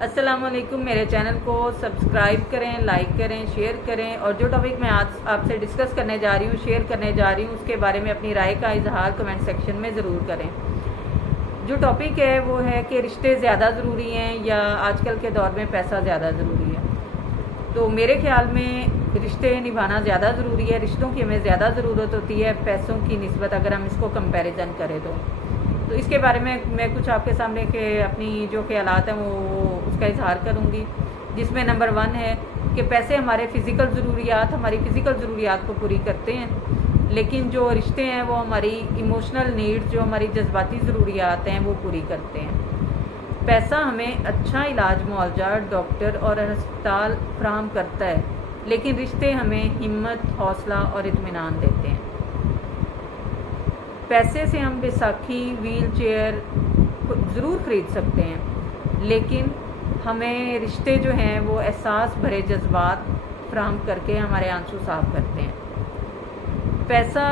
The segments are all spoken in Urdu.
السلام علیکم، میرے چینل کو سبسکرائب کریں، لائک کریں، شیئر کریں، اور جو ٹاپک میں آج آپ سے ڈسکس کرنے جا رہی ہوں، شیئر کرنے جا رہی ہوں، اس کے بارے میں اپنی رائے کا اظہار کمنٹ سیکشن میں ضرور کریں۔ جو ٹاپک ہے وہ ہے کہ رشتے زیادہ ضروری ہیں یا آج کل کے دور میں پیسہ زیادہ ضروری ہے۔ تو میرے خیال میں رشتے نبھانا زیادہ ضروری ہے، رشتوں کی ہمیں زیادہ ضرورت ہوتی ہے پیسوں کی نسبت، اگر ہم اس کو کمپیریزن کریں تو اس کے بارے میں کچھ آپ کے سامنے کہ اپنی جو خیالات ہیں وہ اس کا اظہار کروں گی، جس میں نمبر 1 ہے کہ پیسے ہماری فزیکل ضروریات کو پوری کرتے ہیں، لیکن جو رشتے ہیں وہ ہماری ایموشنل نیڈز، جو ہماری جذباتی ضروریات ہیں وہ پوری کرتے ہیں۔ پیسہ ہمیں اچھا علاج، معالجہ، ڈاکٹر اور ہسپتال فراہم کرتا ہے، لیکن رشتے ہمیں ہمت، حوصلہ اور اطمینان دیتے ہیں۔ پیسے سے ہم بیساکھی، ویل چیئر ضرور خرید سکتے ہیں، لیکن ہمیں رشتے جو ہیں وہ احساس بھرے جذبات فراہم کر کے ہمارے آنسو صاف کرتے ہیں۔ پیسہ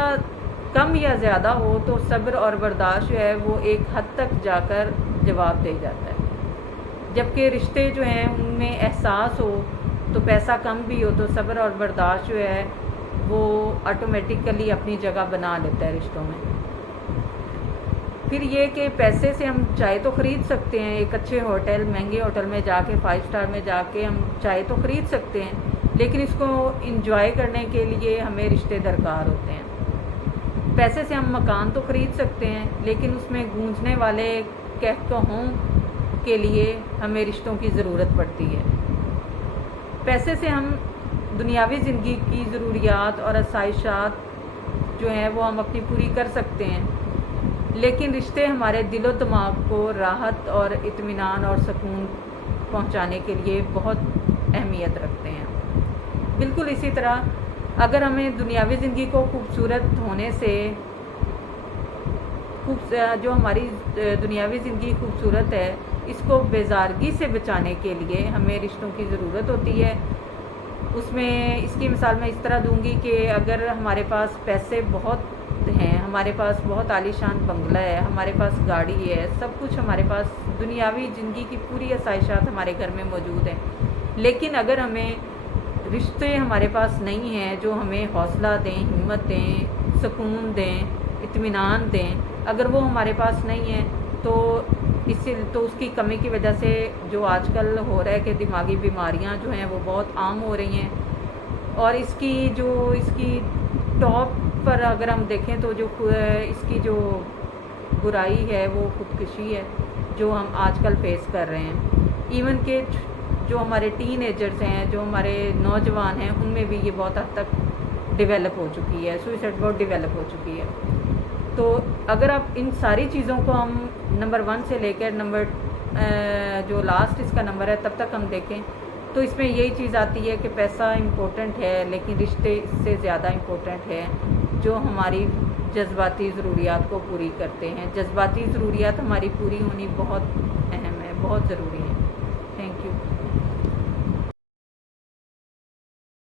کم یا زیادہ ہو تو صبر اور برداشت جو ہے وہ ایک حد تک جا کر جواب دے جاتا ہے، جبکہ رشتے جو ہیں ان میں احساس ہو تو پیسہ کم بھی ہو تو صبر اور برداشت جو ہے وہ آٹومیٹیکلی اپنی جگہ بنا لیتا ہے رشتوں میں۔ پھر یہ کہ پیسے سے ہم چائے تو خرید سکتے ہیں، ایک اچھے ہوٹل، مہنگے ہوٹل میں جا کے، 5 اسٹار میں جا کے ہم چائے تو خرید سکتے ہیں، لیکن اس کو انجوائے کرنے کے لیے ہمیں رشتے درکار ہوتے ہیں۔ پیسے سے ہم مکان تو خرید سکتے ہیں، لیکن اس میں گونجنے والے کہکہوں کے لیے ہمیں رشتوں کی ضرورت پڑتی ہے۔ پیسے سے ہم دنیاوی زندگی کی ضروریات اور آسائشات جو ہیں وہ ہم اپنی پوری کر سکتے ہیں، لیکن رشتے ہمارے دل و دماغ کو راحت اور اطمینان اور سکون پہنچانے کے لیے بہت اہمیت رکھتے ہیں۔ بالکل اسی طرح اگر ہمیں دنیاوی زندگی کو خوبصورت ہونے سے جو ہماری دنیاوی زندگی خوبصورت ہے اس کو بیزارگی سے بچانے کے لیے ہمیں رشتوں کی ضرورت ہوتی ہے۔ اس میں اس کی مثال میں اس طرح دوں گی کہ اگر ہمارے پاس پیسے بہت ہیں، ہمارے پاس بہت عالی شان بنگلہ ہے، ہمارے پاس گاڑی ہے، سب کچھ ہمارے پاس دنیاوی زندگی کی پوری آسائشات ہمارے گھر میں موجود ہیں، لیکن اگر ہمیں رشتے ہمارے پاس نہیں ہیں جو ہمیں حوصلہ دیں، ہمت دیں، سکون دیں، اطمینان دیں، اگر وہ ہمارے پاس نہیں ہیں تو اس کی کمی کی وجہ سے جو آج کل ہو رہا ہے کہ دماغی بیماریاں جو ہیں وہ بہت عام ہو رہی ہیں، اور اس کی ٹاپ پر اگر ہم دیکھیں تو اس کی جو برائی ہے وہ خودکشی ہے جو ہم آج کل فیس کر رہے ہیں۔ ایون کہ جو ہمارے ٹین ایجرز ہیں، جو ہمارے نوجوان ہیں، ان میں بھی یہ بہت حد تک ڈیولپ ہو چکی ہے، سوئسائڈ بہت ڈیولپ ہو چکی ہے۔ تو اگر آپ ان ساری چیزوں کو ہم نمبر 1 سے لے کر جو لاسٹ اس کا نمبر ہے تب تک ہم دیکھیں تو اس میں یہی چیز آتی ہے کہ پیسہ امپورٹنٹ ہے، لیکن رشتے اس سے زیادہ امپورٹنٹ ہے جو ہماری جذباتی ضروریات کو پوری کرتے ہیں۔ جذباتی ضروریات ہماری پوری ہونی بہت اہم ہے، بہت ضروری ہے۔ Thank you.